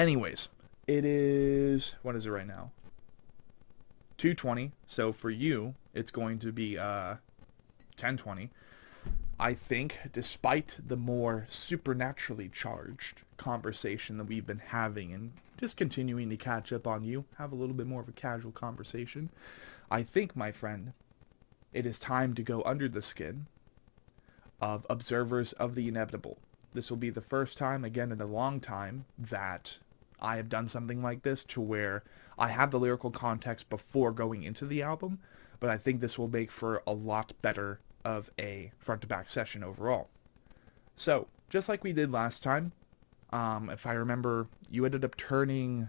Anyways, it is, what is it right now? 2:20. So for you, it's going to be 10:20. I think, despite the more supernaturally charged conversation that we've been having and just continuing to catch up on you, have a little bit more of a casual conversation, I think, my friend, it is time to go under the skin of Observers of the Inevitable. This will be the first time, again, in a long time, that I have done something like this to where I have the lyrical context before going into the album, but I think this will make for a lot better of a front-to-back session overall. So, just like we did last time, if I remember, you ended up turning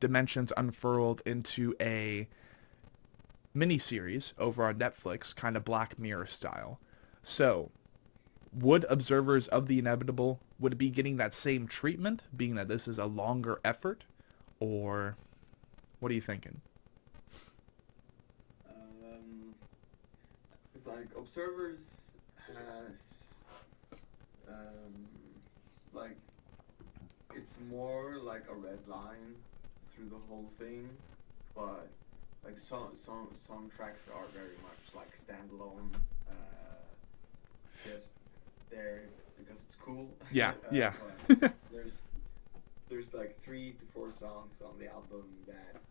Dimensions Unfurled into a miniseries over on Netflix, kind of Black Mirror style. So, would Observers of the Inevitable, would it be getting that same treatment, being that this is a longer effort, or what are you thinking? It's like Observers has like it's more like a red line through the whole thing, but like some tracks are very much like standalone, just there because it's cool. Yeah, yeah. But there's like 3 to 4 songs on the album that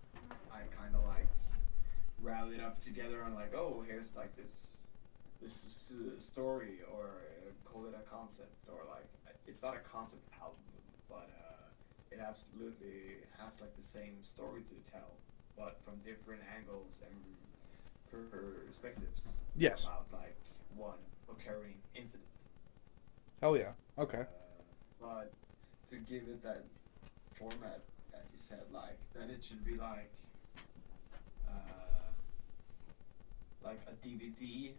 I kind of like rallied up together and like, oh, here's like this story, or call it a concept, or like it's not a concept album, but it absolutely has like the same story to tell, but from different angles and perspectives. Yes. About like one occurring incident. Oh yeah. Okay. But to give it that format, as you said, like then it should be like a DVD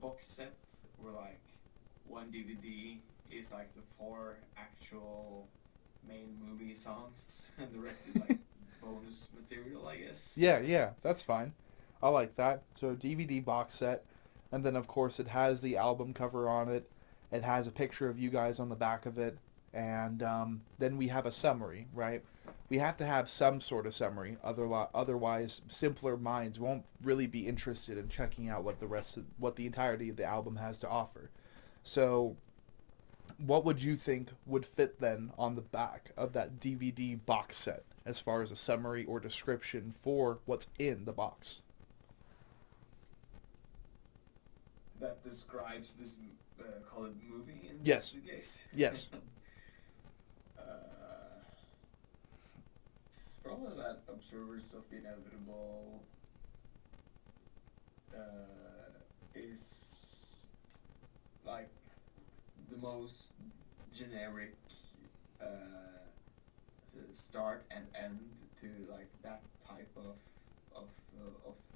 box set, where like one DVD is like the 4 actual main movie songs, and the rest is like bonus material, I guess. Yeah, that's fine. I like that. So DVD box set, and then of course it has the album cover on it. It has a picture of you guys on the back of it, and then we have a summary, right? We have to have some sort of summary, otherwise simpler minds won't really be interested in checking out what the entirety of the album has to offer. So, what would you think would fit then on the back of that DVD box set as far as a summary or description for what's in the box? That describes this call it movie in Yes. this case. Yes. It's probably that Observers of the Inevitable is like the most generic start and end to like that type of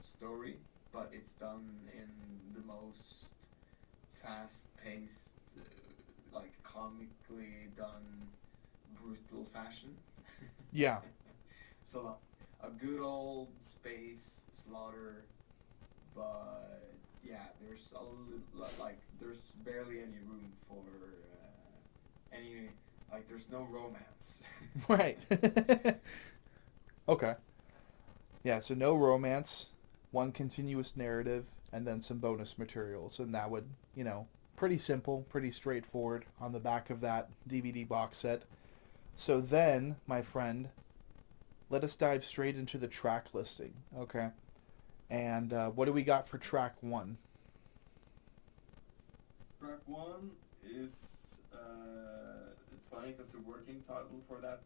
story, but it's done in the most fast-paced, like comically done, brutal fashion. Yeah. So a good old space slaughter, but yeah, there's a like there's barely any room for any, like there's no romance. Right. Okay. Yeah, so no romance, one continuous narrative, and then some bonus materials. And that would, pretty simple, pretty straightforward on the back of that DVD box set. So then, my friend, let us dive straight into the track listing, okay? And what do we got for track 1? Track 1 is it's funny because the working title for that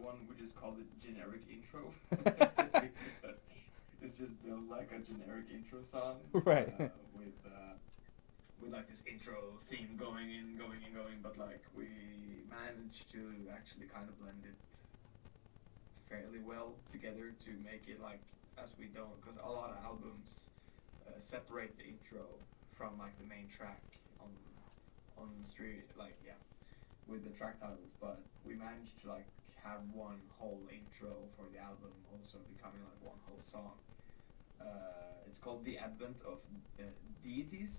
one, we just called it generic intro. Because it's just built like a generic intro song. Right. With like this intro theme going, but like we managed to actually kind of blend it fairly well together to make it like, as we don't, because a lot of albums separate the intro from like the main track on street, like yeah, with the track titles, but we managed to like have one whole intro for the album also becoming like one whole song. It's called The Advent of Deities.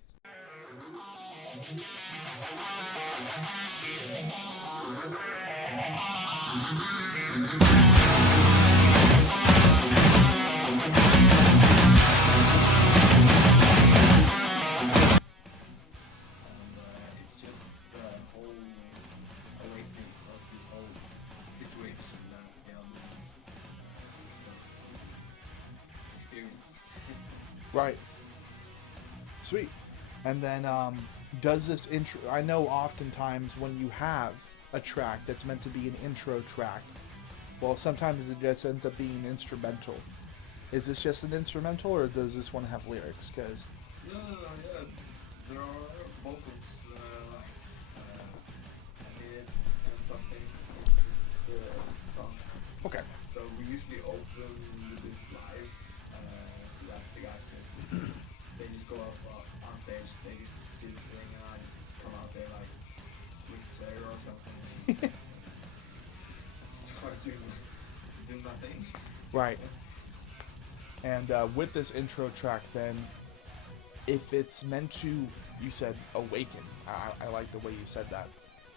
It's just the whole awakening of this whole situation that the album experience. Right. Sweet. And then, does this intro... I know oftentimes when you have a track that's meant to be an intro track, well, sometimes it just ends up being instrumental. Is this just an instrumental, or does this one have lyrics? Because... No, yeah. There are vocals, like, mid and something in the song. Okay. So we usually open this live, that the guys just, they just go up on stage, they do the thing, and I just come out there like, with Slayer or something, and start doing my thing. Right. And with this intro track, then, if it's meant to, you said awaken. I like the way you said that.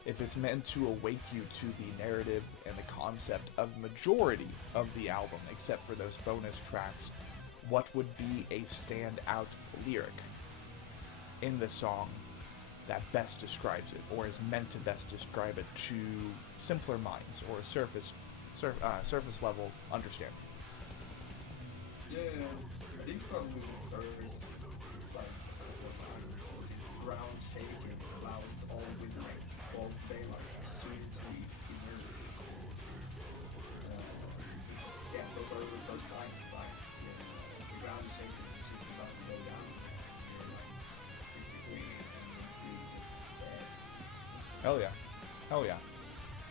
If it's meant to awake you to the narrative and the concept of majority of the album, except for those bonus tracks, what would be a standout lyric in the song that best describes it, or is meant to best describe it to simpler minds or a surface level understanding? Yeah, these probably are like ground shaking clouds all with like false daylight soon to be emerging. Yeah, those are the first lines, like the ground is shaking, shit's about to go down. You're like physically and mentally just dead. Hell yeah. Hell yeah.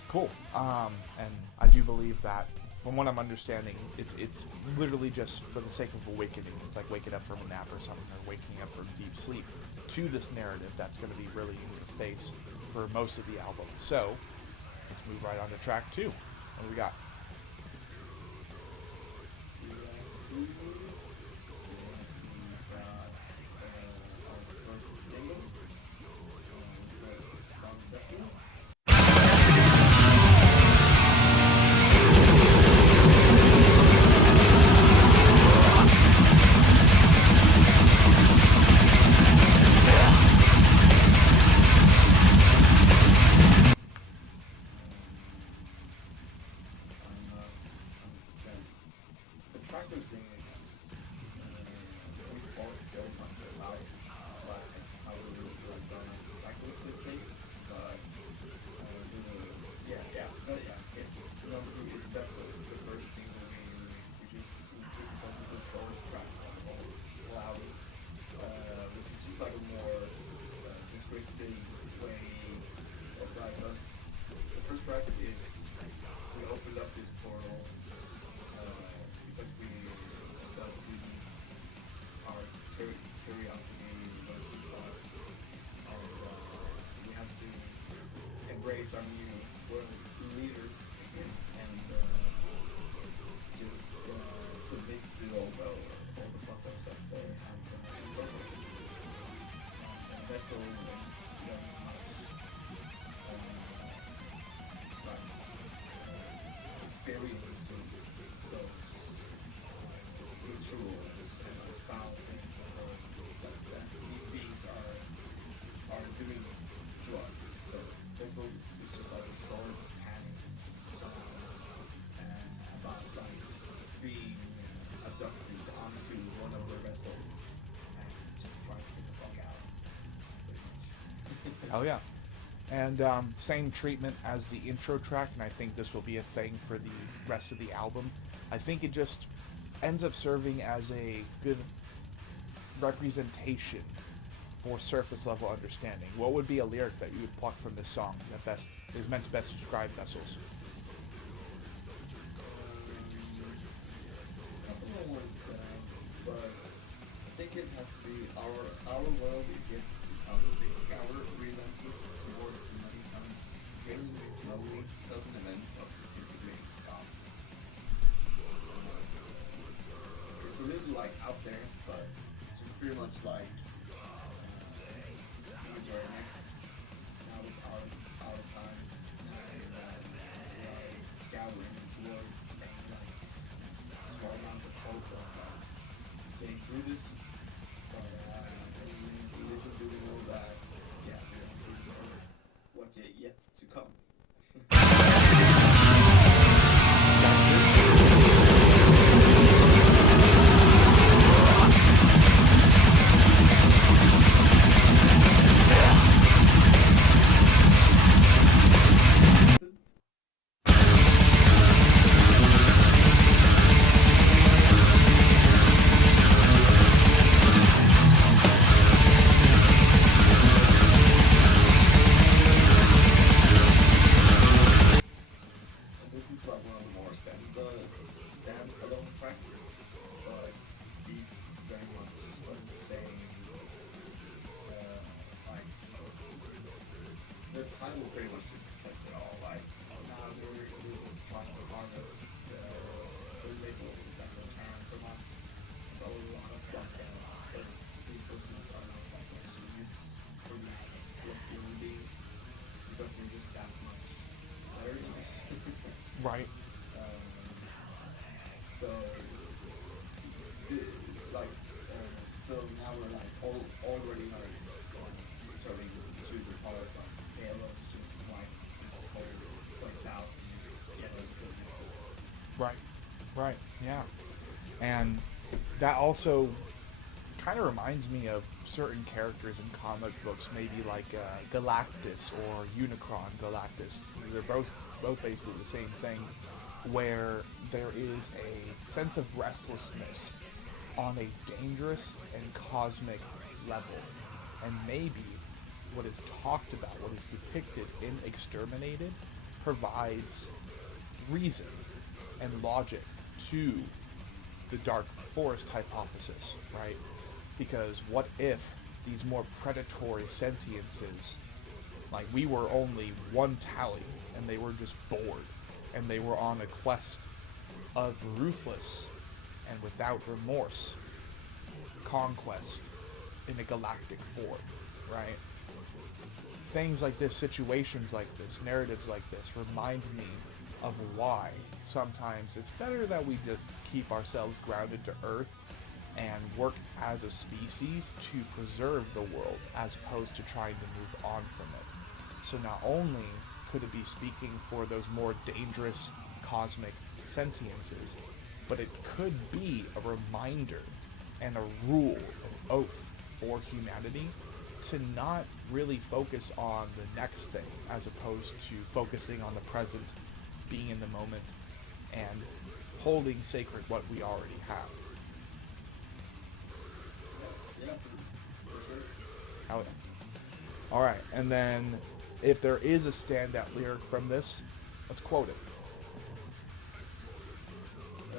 Cool. And I do believe that, from what I'm understanding, it's literally just for the sake of awakening. It's like waking up from a nap or something, or waking up from deep sleep to this narrative that's going to be really in your face for most of the album. So, let's move right on to track 2. What do we got? We opened up this portal because we felt our curiosity was and we have to embrace our new world leaders and just submit to all the fucked up stuff they have in front of us. And that's the only ones young experience of those rituals and profound things that these beings are doing to us. So this is just like a story of panic and about like being abducted onto one of their vessels and just trying to get the fuck out. Hell yeah. And same treatment as the intro track, and I think this will be a thing for the rest of the album. I think it just ends up serving as a good representation for surface level understanding. What would be a lyric that you would pluck from this song that best is meant to best describe vessels? But I think it has to be our world is yet to come. Our relentless towards the many suns, genuinely slowly, sudden events of the disintegrating stars. It's a little like out there, but just pretty much like these are next. Now it's our time. And Right. So, like, so now we're like already like starting to the part of like, okay, let's just wipe this whole place out and get us to Right. Right. Yeah. And that also kind of reminds me of certain characters in comic books, maybe like Galactus or Unicron Galactus. They're both basically the same thing, where there is a sense of restlessness on a dangerous and cosmic level. And maybe what is talked about, what is depicted in Exterminated, provides reason and logic to the Dark Forest hypothesis, right? Because what if these more predatory sentiences, like we were only one tally and they were just bored and they were on a quest of ruthless and without remorse conquest in a galactic form, right? Things like this, situations like this, narratives like this remind me of why sometimes it's better that we just keep ourselves grounded to Earth and work as a species to preserve the world as opposed to trying to move on from it. So not only could it be speaking for those more dangerous cosmic sentiences, but it could be a reminder and a rule, an oath for humanity to not really focus on the next thing as opposed to focusing on the present, being in the moment, and holding sacred what we already have. Yeah, for sure. Oh, yeah. All right, and then if there is a standout lyric from this, let's quote it. A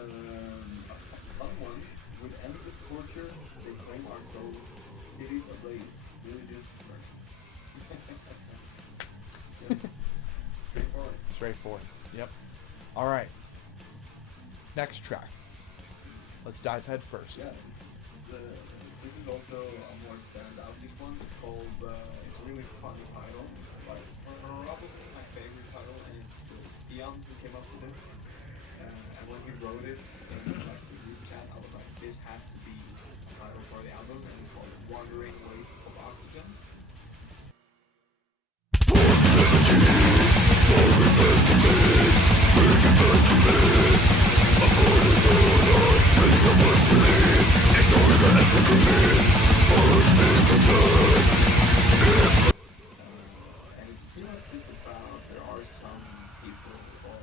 fun one. With endless torture, they claim our souls, cities ablaze, villages burn. Yes. Straightforward. Straightforward. Yep. All right. Next track. Let's dive head first. Yeah, this is also a more standout one. It's called, it's a really funny title. Like, probably my favorite title, and it's Stian who came up with it. And when he wrote it in like the group chat, I was like, this has to be the title for the album, and it's called Wandering Ways of Oxygen. And it's pretty much just about there are some people or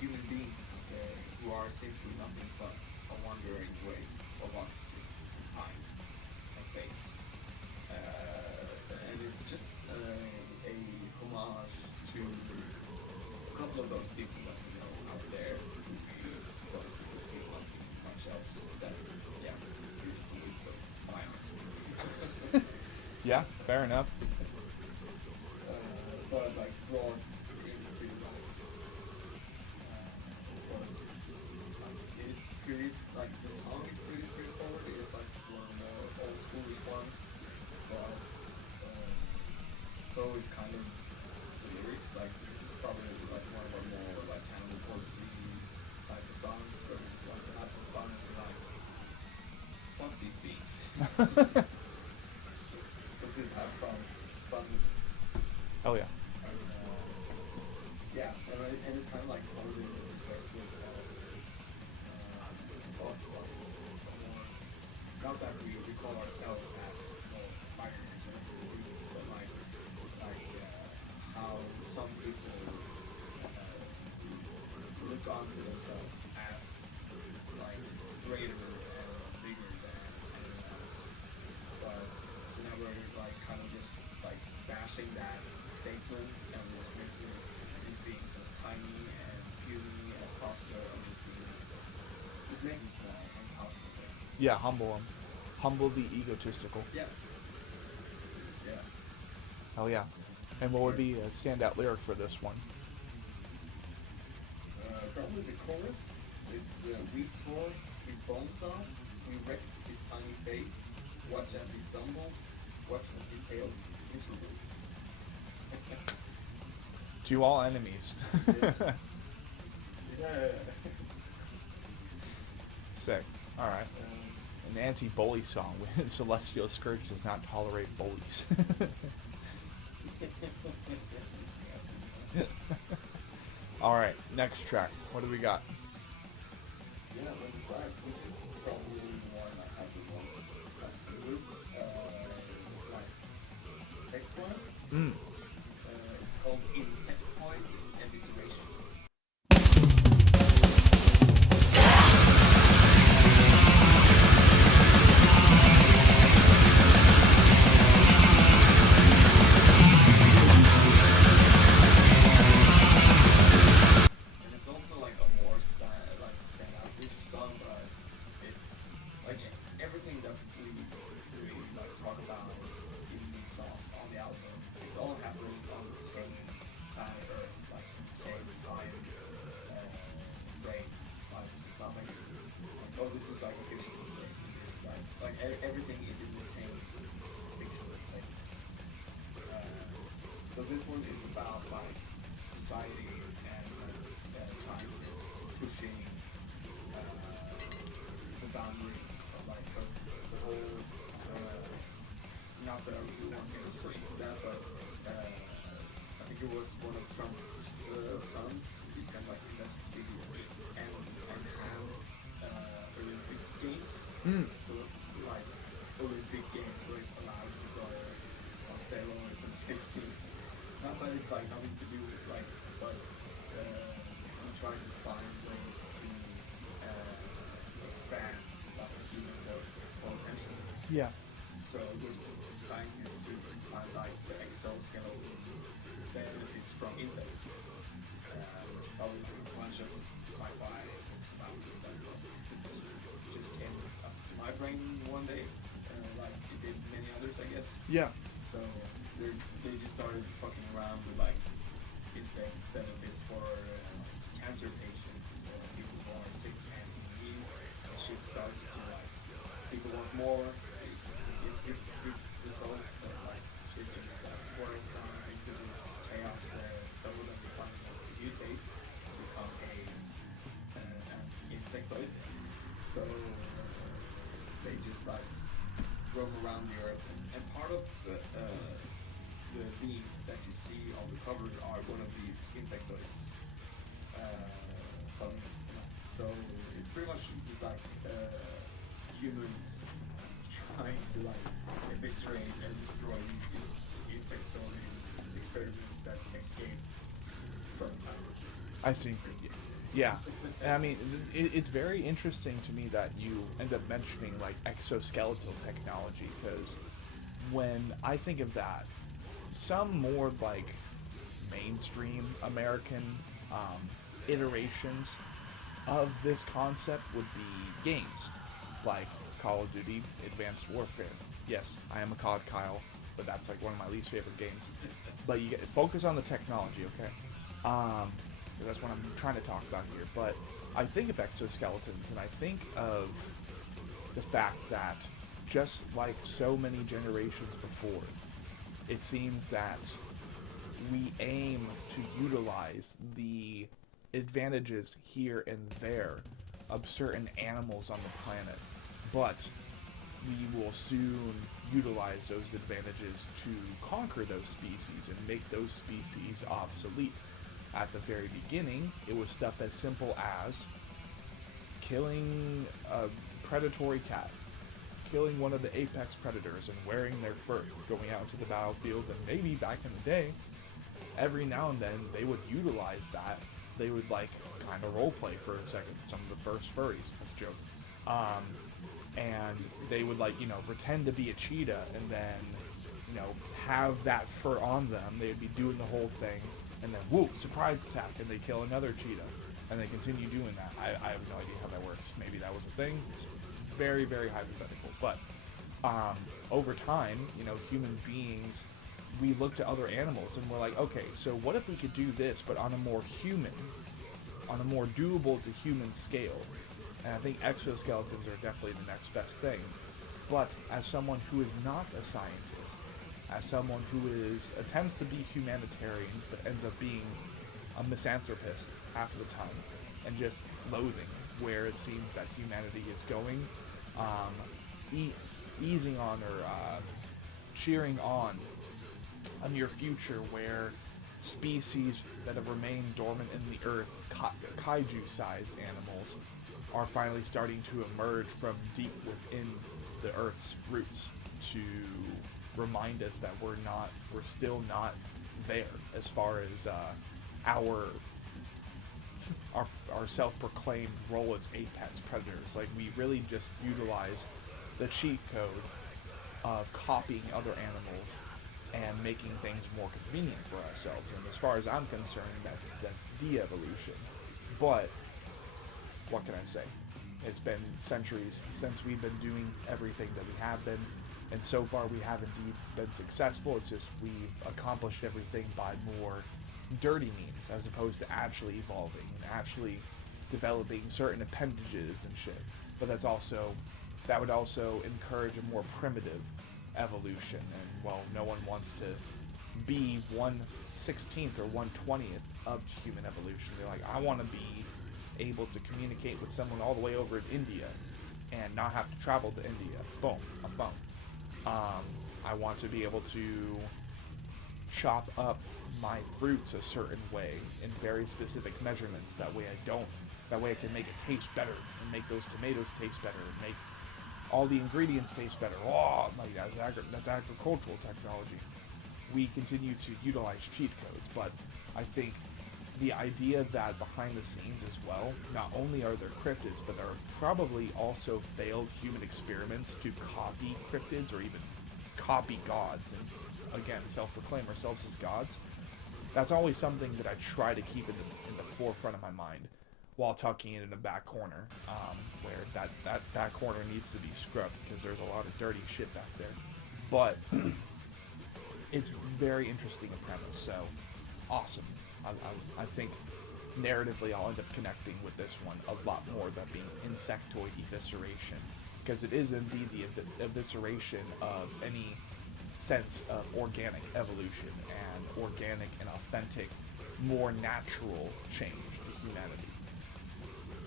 human beings who are simply nothing but a wandering waste of oxygen, time, and space. And it's just a homage to a couple of those people that we know out there who we don't feel nothing much else than, yeah, you're just a waste of time. Yeah, fair enough. But like brought into like, it is pretty, like the song is pretty straightforward. It's like one of the more old schoolish ones, but so is kind of the lyrics. Like this is probably like one of the more like Cannibal Corpse-y type of songs where we just want to have some fun and like fuck these beats. Let's just have fun with it. Oh yeah. Yeah, and it's kind of like holding the research with not that we call ourselves as fire research, but like how some people look onto themselves as like greater and bigger than anyone else. But whenever like kind of just like bashing that statement and just making these beings as tiny and puny as possible and just making small and possible things. Yeah, humble them. Humble the egotistical. Yes. Yeah. Oh yeah. And what would be a standout lyric for this one? Probably the chorus. It's we tore his bones off, we wrecked his tiny face, watch as he stumbles, watch as he fails miserably. To all enemies. Yeah. Yeah. Sick. Alright. An anti-bully song. Celestial Scourge does not tolerate bullies. Alright, next track. What do we got? Yeah, let's try. This is probably the one I have the most with. Like text one. Mm. It's called Insectoid and designation. And it's also like a more standout-ish song, but it's like everything that we like talk about in these songs on the album. It's all happening on the same time or like same time frame. Like it's not like oh this is like a fictional place. This is everything is in the same fictional place. So this one is about like society and scientists pushing the boundaries of like the whole. Not that I really want to get into that, but I think it was one of Trump's sons. He's kind of like investigating and enhanced Olympic Games. Mm. So like Olympic Games where it's allowed to go on steroids and fistings. Not that it's like nothing to do with like, but I'm trying to find ways to expand like human potential. Yeah. So there's this scientists who find like the exoskeleton benefits from insects. Probably a bunch of sci-fi about this stuff. It just came up to my brain one day, like it did many others, I guess. Yeah. So they just started fucking around with like insect benefits for cancer patients, people who are sick and in need. Shit starts to like people want more. It results that like shit just like works on into this chaos where some of them finally mutate to become an insectoid. So they just like roam around the earth, and part of the themes that you see on the cover are one of these insectoids. Coming, so it's pretty much just like humans trying to like eviscerate and destroy these insectoid experiments that escape from time. I see. Yeah. And I mean, it's very interesting to me that you end up mentioning like exoskeletal technology, because when I think of that, some more like mainstream American iterations of this concept would be games like Call of Duty, Advanced Warfare. Yes, I am a COD Kyle, but that's like one of my least favorite games. But you focus on the technology, okay? That's what I'm trying to talk about here. But I think of exoskeletons, and I think of the fact that just like so many generations before, it seems that we aim to utilize the advantages here and there of certain animals on the planet, but we will soon utilize those advantages to conquer those species and make those species obsolete. At the very beginning, it was stuff as simple as killing a predatory cat, killing one of the apex predators and wearing their fur, going out to the battlefield, and maybe back in the day, every now and then they would utilize that. They would like kind of roleplay for a second. Some of the first furries, that's a joke. And they would like, pretend to be a cheetah and then, have that fur on them. They would be doing the whole thing, and then whoop, surprise attack, and they kill another cheetah. And they continue doing that. I have no idea how that works. Maybe that was a thing. It's very, very hypothetical. But over time, human beings, we look to other animals and we're like, okay, so what if we could do this, but on a more doable to human scale? And I think exoskeletons are definitely the next best thing. But as someone who is not a scientist, as someone who attempts to be humanitarian but ends up being a misanthropist half of the time, and just loathing where it seems that humanity is going, easing on or cheering on a near future where species that have remained dormant in the earth, kaiju-sized animals, are finally starting to emerge from deep within the earth's roots to remind us that we're still not there as far as our self-proclaimed role as apex predators. Like, we really just utilize the cheat code of copying other animals and making things more convenient for ourselves. And as far as I'm concerned, that's de-evolution. But what can I say? It's been centuries since we've been doing everything that we have been, and so far we have indeed been successful. It's just we've accomplished everything by more dirty means, as opposed to actually evolving and actually developing certain appendages and shit. But that would also encourage a more primitive evolution, and well, no one wants to be 1/16th or 1/20th of human evolution. They're like, I want to be able to communicate with someone all the way over in India and not have to travel to India. Boom, a phone. I want to be able to chop up my fruits a certain way in very specific measurements. That way I can make it taste better and make those tomatoes taste better and make all the ingredients taste better. Oh, like that's agricultural technology. We continue to utilize cheat codes, but I think the idea that behind the scenes as well, not only are there cryptids, but there are probably also failed human experiments to copy cryptids or even copy gods, and again, self-proclaim ourselves as gods. That's always something that I try to keep in the forefront of my mind, while tucking it in the back corner, where that corner needs to be scrubbed because there's a lot of dirty shit back there. But it's very interesting a premise, so awesome. I think narratively I'll end up connecting with this one a lot more, that being Insectoid evisceration, because it is indeed the evisceration of any sense of organic evolution and organic and authentic, more natural change to humanity.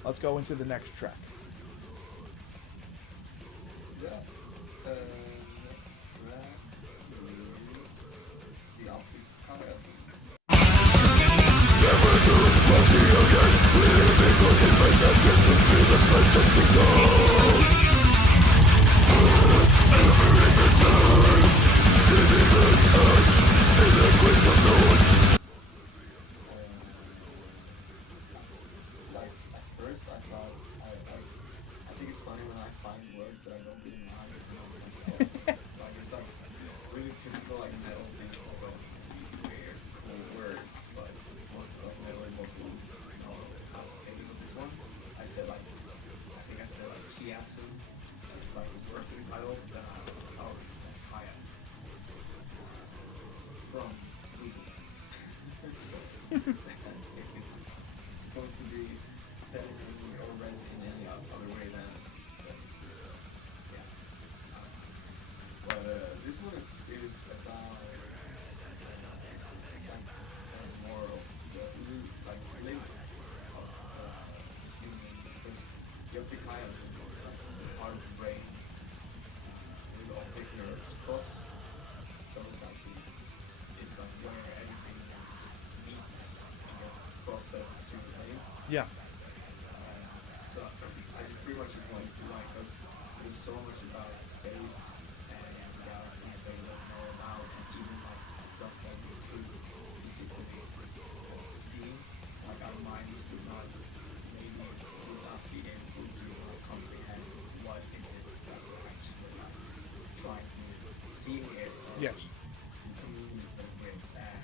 Let's go into the next track. Yeah. Next track is the Optic Chiasm. I think it's funny when I find words that I don't really know how to pronounce myself. Like, it's like really typical like metal things of these weird cool words, but most of metal is most people know how to say this one. I think I said like chiasm. It's like the working title, then I it's chiasm. From Google. If it's supposed to be said in any or read in any other way than yeah. But this one is about more of the limits of human, because the optic chiasm is part of the brain. The optic nerve cross, so it's like where everything meets and gets processed to the brain. Yeah. So I just pretty much just wanted to like, because there's so much about space and galaxies that we don't know about, and even like stuff that we could physically see, like our minds would not be able to comprehend what is it that we're actually like trying to see here. Yes. Communicate with, and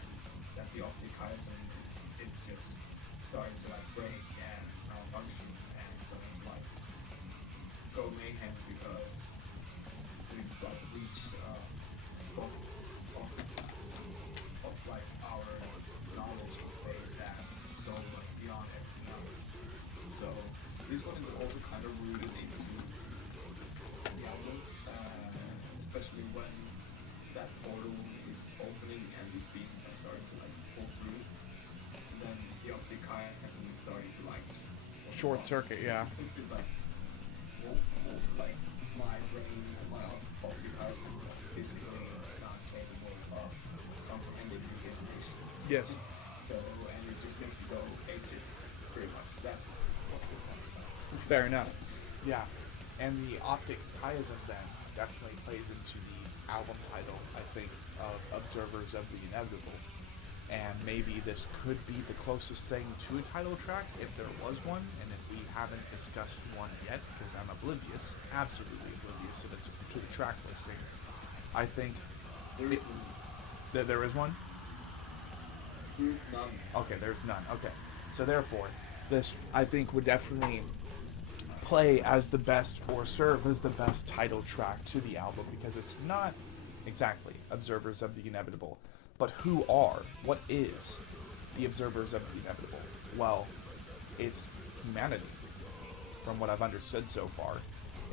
that the optic chiasm is just starting to like break and malfunction and sort of like go mayhem, because we've like reached of like our Short circuit, yeah. It's like, like my brain and my optic eyes are physically not capable of comprehending this information. Yes. So, and it just makes you go apeshit, pretty much. That's what this song is about. Fair enough. Yeah. And the optic chiasm then definitely plays into the album title, I think, of Observers of the Inevitable. And maybe this could be the closest thing to a title track, if there was one, and if we haven't discussed one yet, because I'm oblivious, absolutely oblivious to the track listing. I think There is none. there is one? There's none. Okay, there's none. Okay. So therefore, this, I think, would definitely play as the best or serve as the best title track to the album, because it's not exactly Observers of the Inevitable, but who are, what is the Observers of the Inevitable? Well, it's humanity, from what I've understood so far.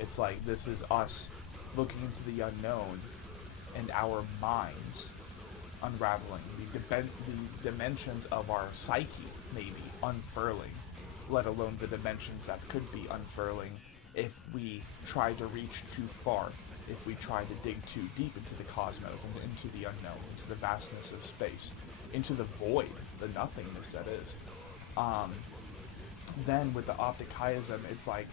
It's like, this is us looking into the unknown and our minds unraveling, the dimensions of our psyche maybe unfurling, let alone the dimensions that could be unfurling if we try to reach too far, if we try to dig too deep into the cosmos and into the unknown, into the vastness of space, into the void, the nothingness that is. Then with the optic chiasm, it's like,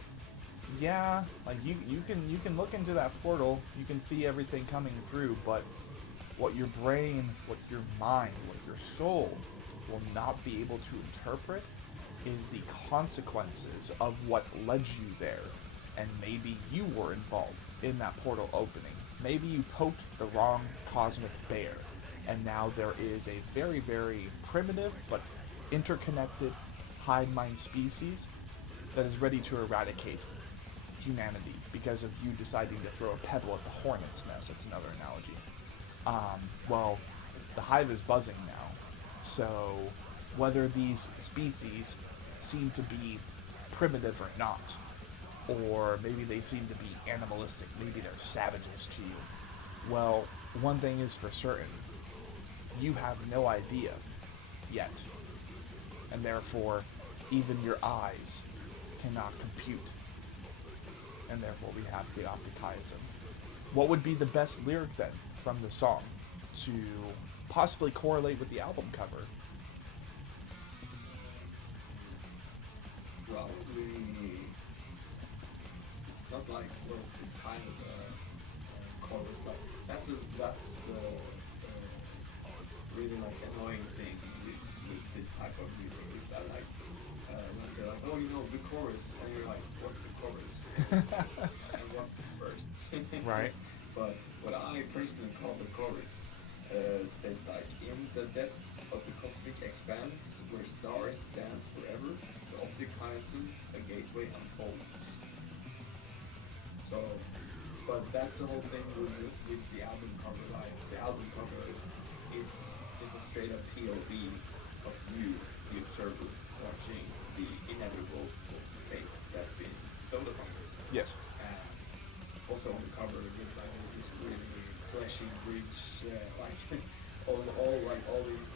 yeah, like you can look into that portal, you can see everything coming through, but what your brain, what your mind, what your soul will not be able to interpret is the consequences of what led you there. And maybe you were involved in that portal opening. Maybe you poked the wrong cosmic bear, and now there is a very, very primitive but interconnected hive mind species that is ready to eradicate humanity because of you deciding to throw a pebble at the hornet's nest. That's another analogy. Well, the hive is buzzing now, so whether these species seem to be primitive or not, or maybe they seem to be animalistic, maybe they're savages to you, well, one thing is for certain, you have no idea yet, and therefore even your eyes cannot compute, and therefore we have the optic chiasm. What would be the best lyric then from the song to possibly correlate with the album cover? Probably, it's not like, well, it's kind of a chorus. Like, that's the really like annoying thing with this type of music is that like when they're like, oh, you know, the chorus, and you're like, what's the chorus? And what's the verse? Right. But what I personally call the chorus states like, in the depths of the cosmic expanse where stars dance forever, the optic chiasm, a gateway unfolds. So, but that's the whole thing with the album cover. Like, the album cover is a straight up POV of you, the observer, watching the inevitable fate that's been bestowed upon us. Yes. And also on the cover, there's like this really fleshy bridge, like all these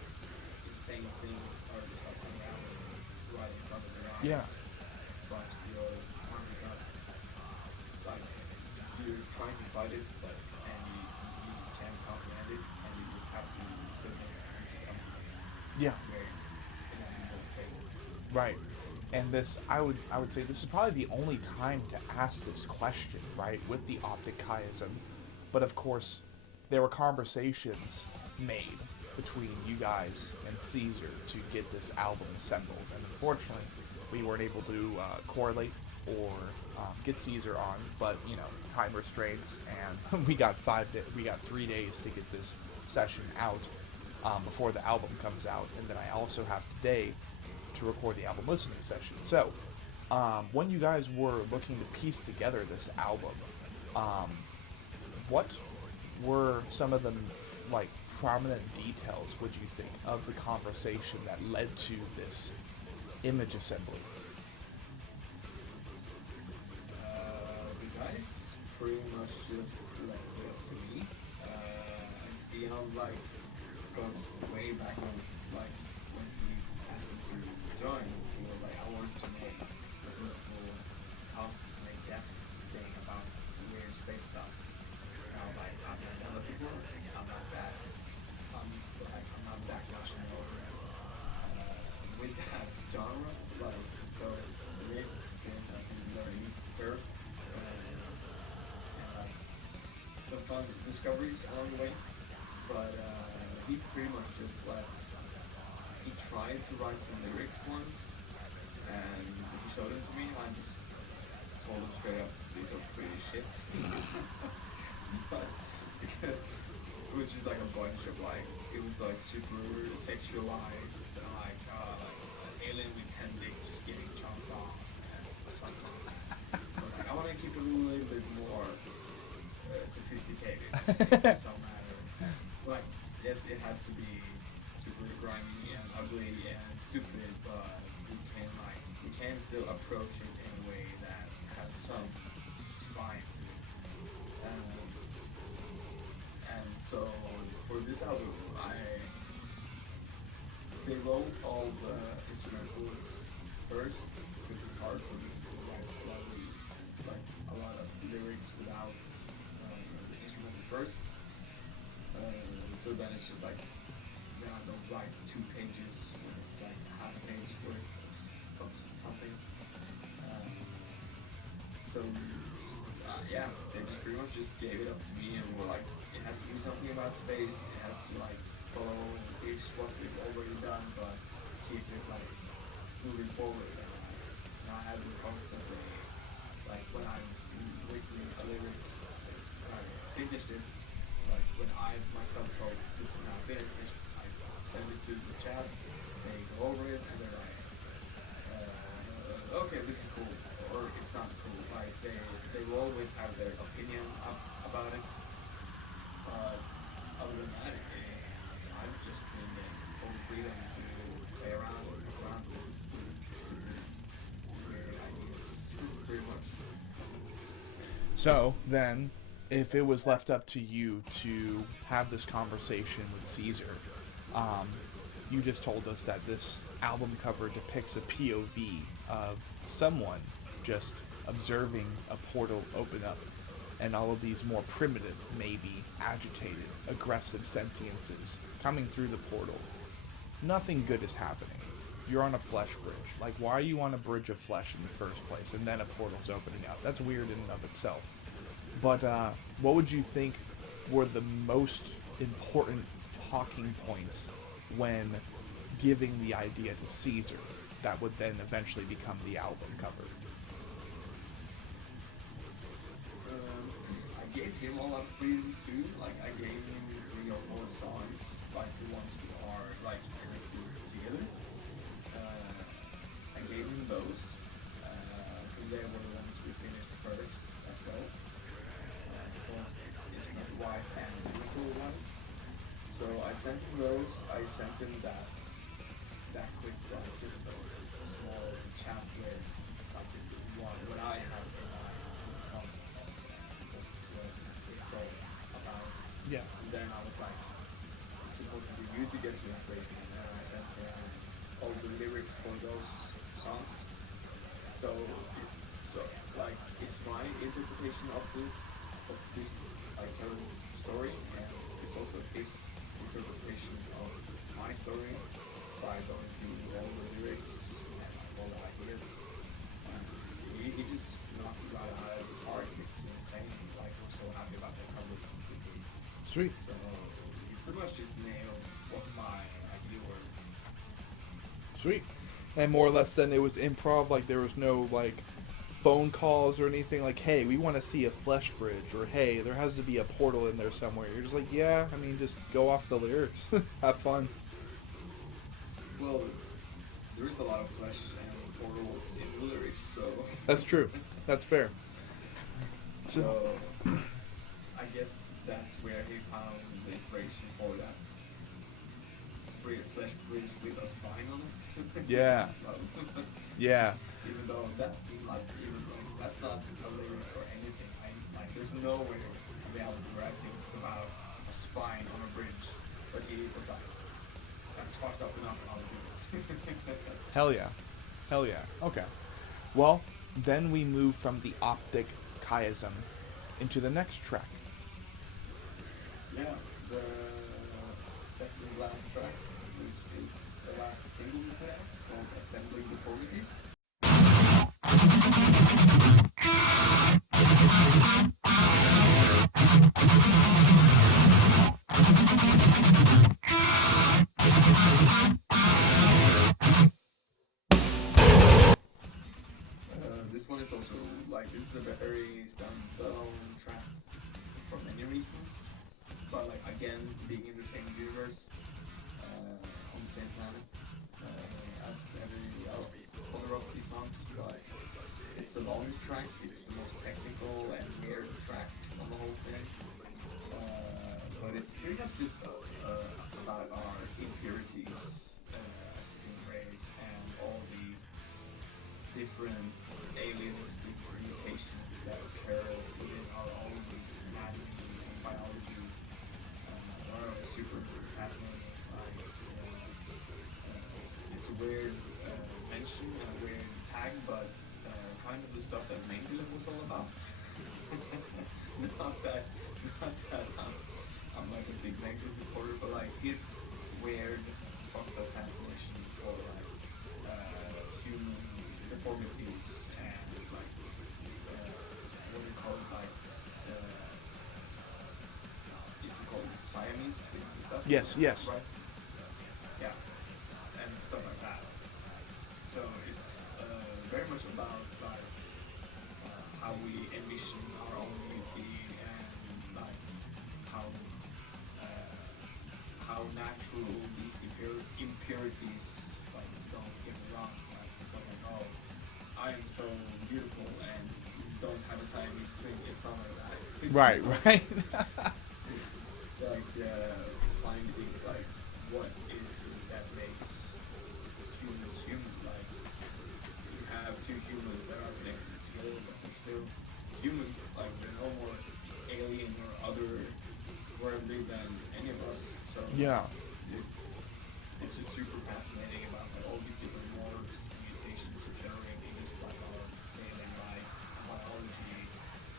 insane things are just like unraveling right in front of your eyes. Yeah. But you're like you're trying to fight it, but and you can't comprehend it, and you just have to submit and succumb to this. Yeah. Very inevitable fate. Right. And this, I would say this is probably the only time to ask this question, right, with the optic chiasm. But of course, there were conversations made between you guys and Caesar to get this album assembled. And unfortunately, we weren't able to correlate or get Caesar on, but, you know, time restraints, and we got 3 days to get this session out before the album comes out. And then I also have today to record the album listening session. So, when you guys were looking to piece together this album, what were some of the, like, prominent details, would you think, of the conversation that led to this image assembly? The guys pretty much just left it up to me. And Stian, like, because way back when he asked me to join, he was like, I want to know the some discoveries along the way, but he pretty much just like he tried to write some lyrics once, and he showed it to me, and I just told him straight up, these are pretty shits. But, which is like a bunch of like, it was like super sexualized, like alien with 10 dicks getting chopped off, and something. But like, I want to keep it a little bit more sophisticated in some matter. Like, yes, it has to be super grimy and ugly and stupid, but we can still approach it in a way that has some spine to it. And so for this album, they wrote all the instrumentals first, which is hard for me to write a lot of lyrics without the instrumental first. So then it's just like, then I don't write 2 pages, like half a page worth of something. Yeah, they just pretty much just gave it up to me and were like, it has to do something about space, it has to like follow ish what we've already done, but keep it like moving forward. And I have been constantly, like when I'm writing a lyric, when I finished it, like when I myself thought this is not finished, I send it to the chat, they go over it, and they're like, okay, this is cool, or it's not cool. Like they will always have their opinion about it. But other than that, I've just been full freedom to play around with weird ideas, pretty much. So then, if it was left up to you to have this conversation with Caesar, you just told us that this album cover depicts a POV of someone just observing a portal open up, and all of these more primitive, maybe agitated, aggressive sentiences coming through the portal. Nothing good is happening. You're on a flesh bridge. Like, why are you on a bridge of flesh in the first place, and then a portal's opening up? That's weird in and of itself. But what would you think were the most important talking points when giving the idea to Caesar that would then eventually become the album cover? I gave him all that freedom too. Like I gave him 3 or 4 songs, like the ones who are like together. I gave him those because they were the ones we finished first as well. Instrument-wise and lyrical-wise. So I sent him those. I sent him that quick just a small chat where like what I have in my thoughts what it's all about. Yeah. And then I was like, it's important for you to get some inspiration, and then I sent him all the lyrics for those songs. So like it's my interpretation of this like whole story, and it's also his interpretation of my story by going through all the lyrics and all the ideas. He just knocked it right out of the park. It's insane. Like, I'm so happy about the cover. Sweet. So he pretty much just nailed what my idea were. Sweet. And more or less then it was improv, like there was no like phone calls or anything like, hey, we want to see a flesh bridge, or hey, there has to be a portal in there somewhere. You're just like, yeah, I mean, just go off the lyrics. Have fun. Well, there is a lot of flesh and portals in the lyrics, so... That's true. That's fair. So, I guess that's where he found the inspiration for that. Flesh bridge with a spine on it. Yeah. Yeah. Even though that's not a lyric or anything. There's no way in reality where I think about a spine on a bridge, but he was like, that's fucked up enough, I'll do this. Hell yeah. Hell yeah. Okay. Well, then we move from the optic chiasm into the next track. Yeah, the second last track, which is the last single we put out, called Assembling Deformities. like this is a very standalone track for many reasons. But like again, being in the same universe, on the same planet, as every other of these songs, like it's the longest track, it's the most technical and weird track on the whole thing. But it's pretty much just about our impurities as a human race and all these different alienistic mutations that occur within our own anatomy and biology. Super fascinating. Like, it's a weird mention and a weird tag, but kind of the stuff that Mengele was all about. not that I'm like a big Mengele supporter, but like his weird fucked up fascination for like human deformities and like what do you call it, like is it called Siamese twins and stuff? Yes. Right? Yeah, and stuff like that. So it's very much about like how we envision our own unity and like how natural these impurities, like, don't get me wrong, like it's not like, oh, I am so beautiful and don't have a Siamese twin. It's not like that. Right. Like finding like what is it that makes humans human. Like you have two humans that are connected together, but they're still humans. Like they're no more alien or other worldly than any of us. So Yeah. it's just super fascinating about like, all these different morphs and mutations are generating just like our daily life, biology,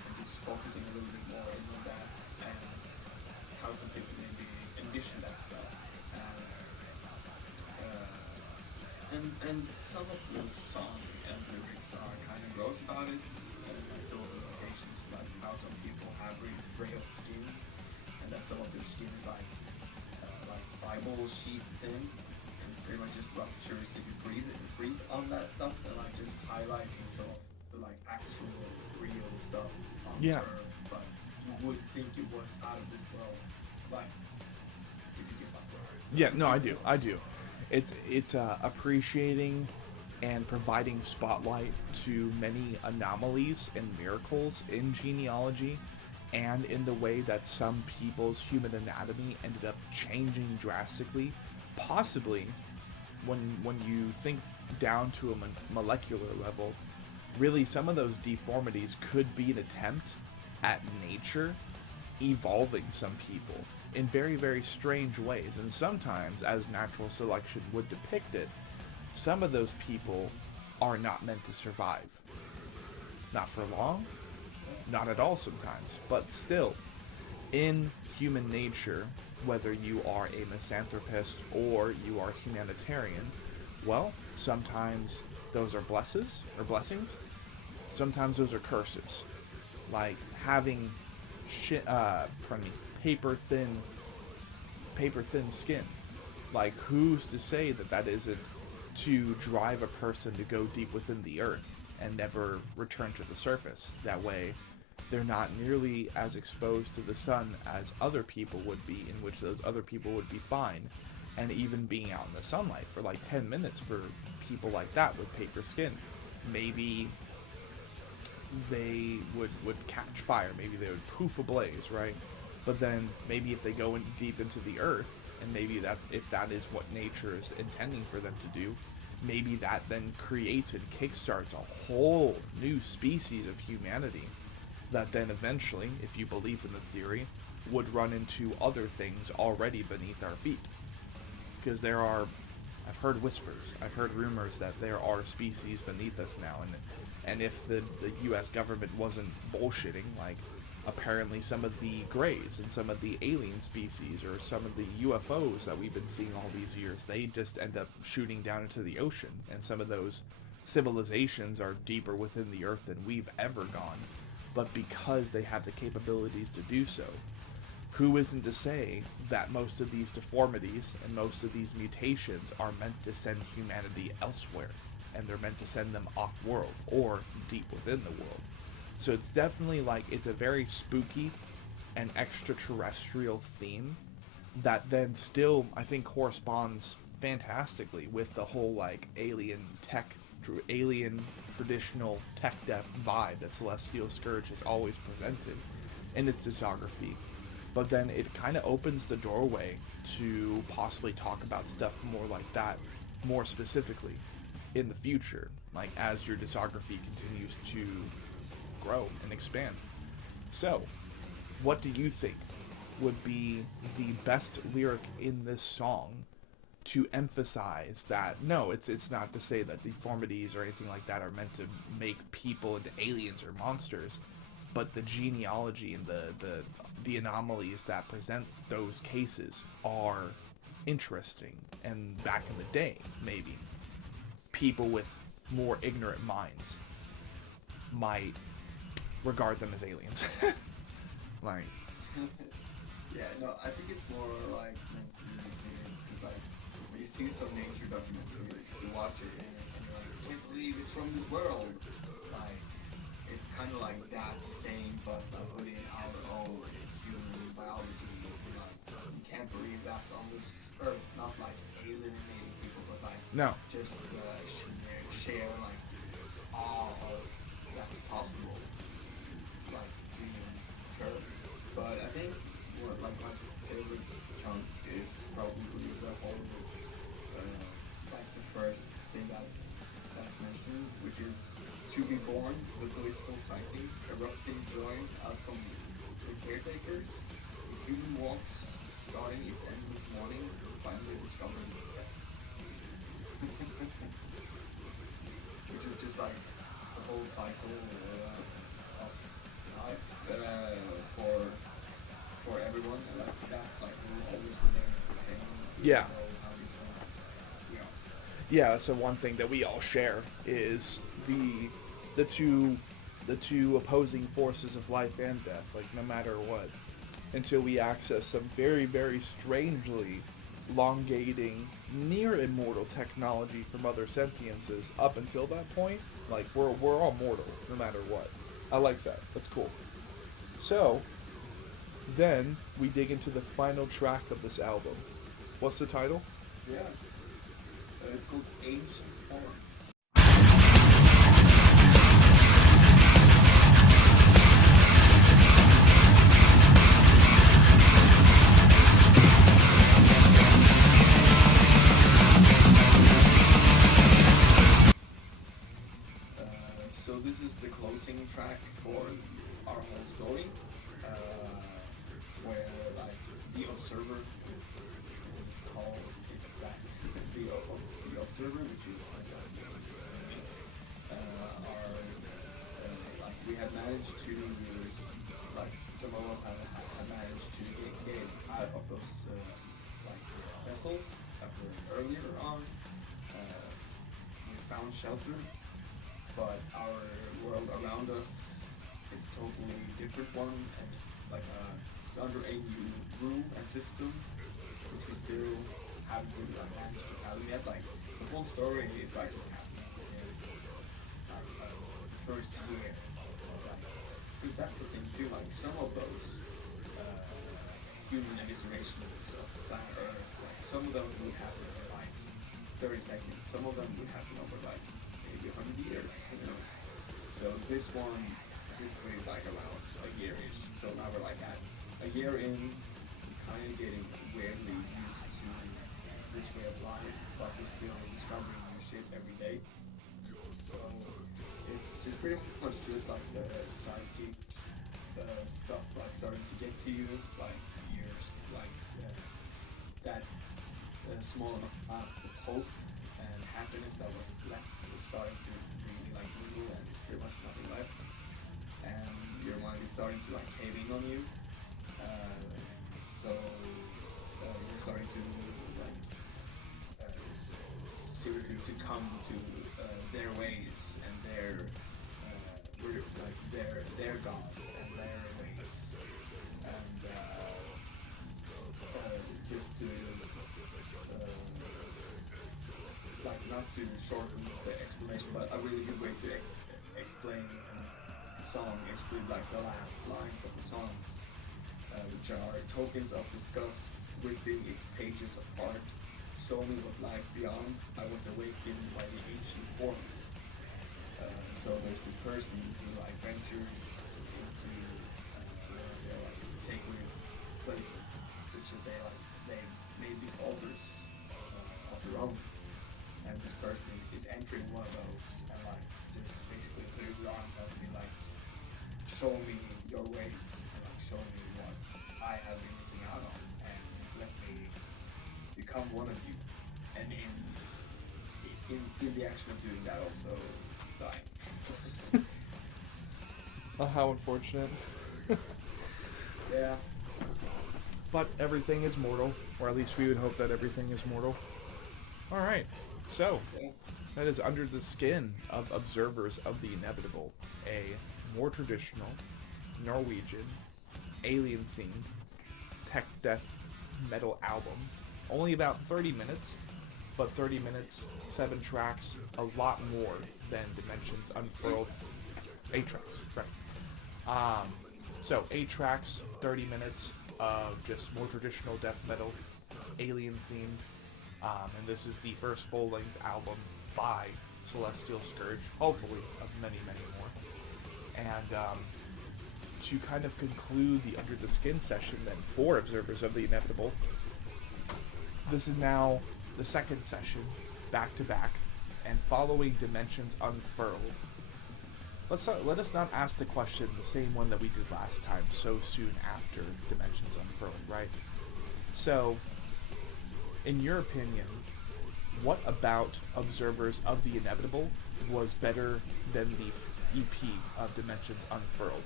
and just focusing a little bit more on that and how some people maybe envision that stuff. And some of the song and lyrics are kind of gross about it, and like some of the locations, like how some people have really frail skin, and that some of their skin is like Bible sheet thin, and pretty much just ruptures if you breathe on that stuff, and like just highlighting some of the like actual real stuff on Earth, but you would think it was out of this world. Like, if you get my word. Yeah, no, I do. It's appreciating and providing spotlight to many anomalies and miracles in genealogy, and in the way that some people's human anatomy ended up changing drastically. Possibly, when you think down to a molecular level, really some of those deformities could be an attempt at nature evolving some people in very, very strange ways. And sometimes, as natural selection would depict it, some of those people are not meant to survive. Not for long, not at all sometimes, but still, in human nature, whether you are a misanthropist or you are humanitarian, well, sometimes those are blessings, sometimes those are curses. Like having paper thin skin. Like, who's to say that that isn't to drive a person to go deep within the earth and never return to the surface? That way, they're not nearly as exposed to the sun as other people would be, in which those other people would be fine. And even being out in the sunlight for like 10 minutes for people like that with paper skin, maybe they would catch fire, maybe they would poof ablaze, right? But then maybe if they go in deep into the earth, and maybe that if that is what nature is intending for them to do, maybe that then creates and kickstarts a whole new species of humanity that then eventually, if you believe in the theory, would run into other things already beneath our feet. Because I've heard whispers, I've heard rumors that there are species beneath us now, and if the US government wasn't bullshitting, like, apparently some of the Greys and some of the alien species or some of the UFOs that we've been seeing all these years, they just end up shooting down into the ocean, and some of those civilizations are deeper within the earth than we've ever gone, but because they have the capabilities to do so, who isn't to say that most of these deformities and most of these mutations are meant to send humanity elsewhere, and they're meant to send them off-world or deep within the world? So it's definitely like, it's a very spooky and extraterrestrial theme that then still, I think, corresponds fantastically with the whole like alien traditional tech death vibe that Celestial Scourge has always presented in its discography. But then it kind of opens the doorway to possibly talk about stuff more like that, more specifically, in the future, like as your discography continues to grow and expand. So, what do you think would be the best lyric in this song to emphasize that no, it's not to say that deformities or anything like that are meant to make people into aliens or monsters, but the genealogy and the anomalies that present those cases are interesting. And back in the day, maybe people with more ignorant minds might regard them as aliens. Like, yeah, no, I think it's more like meant to be because like when you see some nature documentaries, you watch it and you're like, I can't believe it's from this world. Like it's kind of like that same, but putting our own human biology. Like you can't believe that's on this earth, not like alienating people, but like no. just share like all of that's possible. Like human curve. But I think what like my favorite chunk is probably the whole like the first thing that's mentioned, which is to be born, the blissful sighting, erupting joy out from the caretaker, the human walks, starting its endless morning, finally discovering death. Which is just like the whole cycle of life for everyone. Like that cycle always remains the same. Yeah. How you can, Yeah, so one thing that we all share is the two opposing forces of life and death, like no matter what, until we access some very, very strangely elongating, near immortal technology from other sentiences. Up until that point, like we're all mortal, no matter what. I like that. That's cool. So, then we dig into the final track of this album. What's the title? Yeah. It's called Ancient Forms. So this is the closing track for our whole story, where like the observer is called that the observer, which is our like we have managed to like some of us have managed to get out of those like vessels after earlier on. We found shelter. But our world around us is a totally different one, and like it's under a new rule and system, which we still haven't really managed to fathom yet. Like the whole story is like what's happening in the first year, because that's the thing too. Like some of those human evisceration of planet Earth, like some of them would happen in like 30 seconds. Some of them would happen over like maybe 100 years. So this one typically is like around a year-ish. So now we're like at a year in, kind of getting weirdly used to this way of life, but we're still discovering new shit every day. So it's just pretty much just like the psychic stuff, like starting to get to you, like years, like that small amount of hope and happiness that was left is starting to really like dwindle and pretty much nothing left, and your mind is starting to like cave in on you. So you're starting to like seriously succumb to their ways and their their gods and their ways, and just to like not to shorten the explanation, but a really good way to explain song is with like the last lines of the song, which are tokens of disgust, ripping its pages apart. Show me what lies beyond. I was awakened by the ancient forms. So there's this person who like ventures into like sacred places, which is they made these altars of their own, and this person is entering one of those and like just basically putting his arms out and be like, show me your ways and like show me what I have been missing out on, and let me become one of you, and in the action of doing that also dying. Oh, how unfortunate. Yeah. But everything is mortal, or at least we would hope that everything is mortal. Alright, so that is Under the Skin of Observers of the Inevitable, a more traditional, Norwegian, alien-themed, tech death metal album. Only about 30 minutes, but 30 minutes, 7 tracks, a lot more than Dimensions Unfurled. 8 tracks, right. So 8 tracks, 30 minutes of just more traditional death metal, alien-themed, and this is the first full-length album by Celestial Scourge, hopefully of many, many more. And to kind of conclude the Under the Skin session then for Observers of the Inevitable, this is now the second session, back-to-back, and following Dimensions Unfurled. Let us not ask the question, the same one that we did last time, so soon after Dimensions Unfurled, right? So, in your opinion, what about Observers of the Inevitable was better than the EP of Dimensions Unfurled?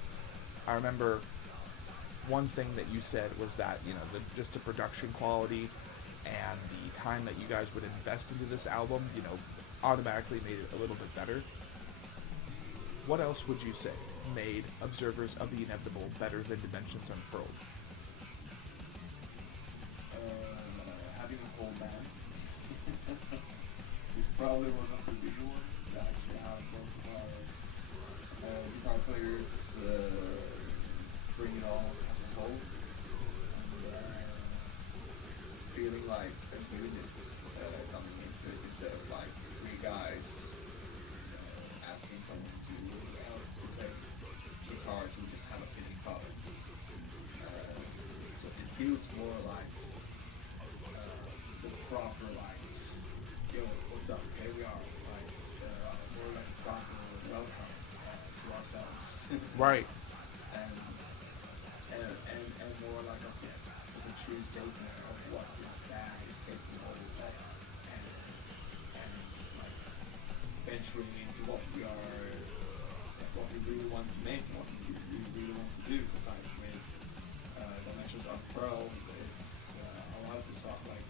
I remember one thing that you said was that, you know, just the production quality and the time that you guys would invest into this album, you know, automatically made it a little bit better. What else would you say made Observers of the Inevitable better than Dimensions Unfurled? Having a whole band is probably one of the bigger ones. That actually have both of our guitar players bring it all as a whole, and feeling like a unit coming into it instead of like 3 guys asking someone else to play guitars who just have a finished product. So it feels more like the proper like, yo, what's up? Here we are. Like more like a proper welcome to ourselves. Right. and more like a true statement of what this band is capable of, and like venturing into what we really want to make, what we really want to do. Like with Dimensions Unfurled, it's a lot of the song, like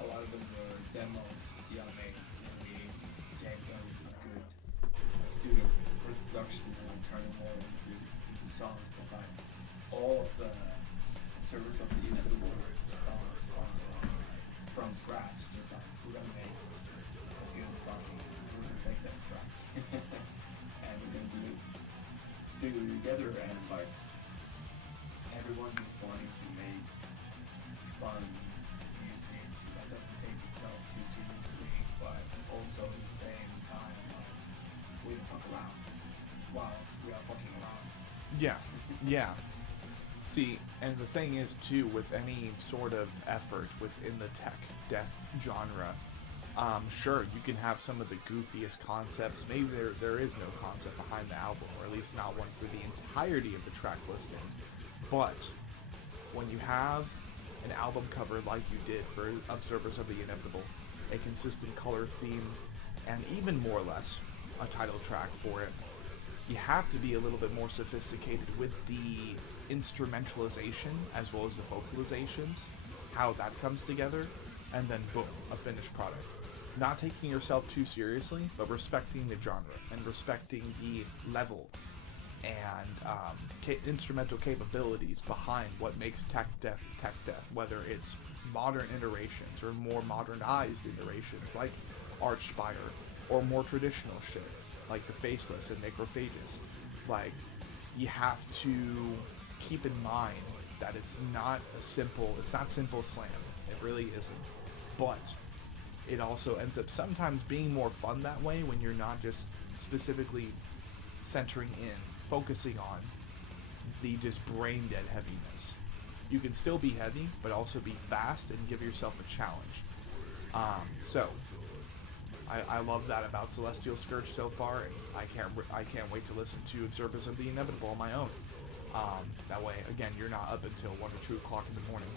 a lot of them were demos Stian made, and we gave them a good studio production and turn it more into songs. But like all of the Observers of the Inevitable songs from scratch, just like we're gonna make a good fucking, we're gonna take that track and we're gonna do it together, and like everyone just wanting to make fun music that doesn't take itself too seriously, but also at the same time like we don't fuck around whilst we are fucking around. Yeah, yeah. See, and the thing is too, with any sort of effort within the tech death genre, sure, you can have some of the goofiest concepts. Maybe there is no concept behind the album, or at least not one for the entirety of the track listing. But when you have an album cover like you did for Observers of the Inevitable, a consistent color theme, and even more or less a title track for it, you have to be a little bit more sophisticated with the instrumentalization as well as the vocalizations, how that comes together, and then boom, a finished product. Not taking yourself too seriously, but respecting the genre and respecting the level and instrumental capabilities behind what makes tech death, whether it's modern iterations or more modernized iterations like Archspire, or more traditional shit like the Faceless and Necrophagist. Like, you have to keep in mind that it's not simple slam. It really isn't. But it also ends up sometimes being more fun that way when you're not just specifically centering in, focusing on the just brain dead heaviness. You can still be heavy, but also be fast and give yourself a challenge. So I love that about Celestial Scourge so far, and I can't wait to listen to Obersvers of the Inevitable on my own. That way, again, you're not up until 1 or 2 o'clock in the morning.